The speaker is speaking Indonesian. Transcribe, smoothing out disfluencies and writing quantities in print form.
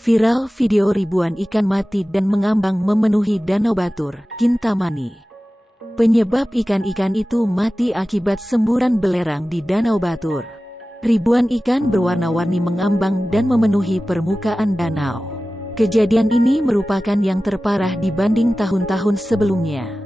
Viral video ribuan ikan mati dan mengambang memenuhi Danau Batur, Kintamani. Penyebab ikan-ikan itu mati akibat semburan belerang di Danau Batur. Ribuan ikan berwarna-warni mengambang dan memenuhi permukaan danau. Kejadian ini merupakan yang terparah dibanding tahun-tahun sebelumnya.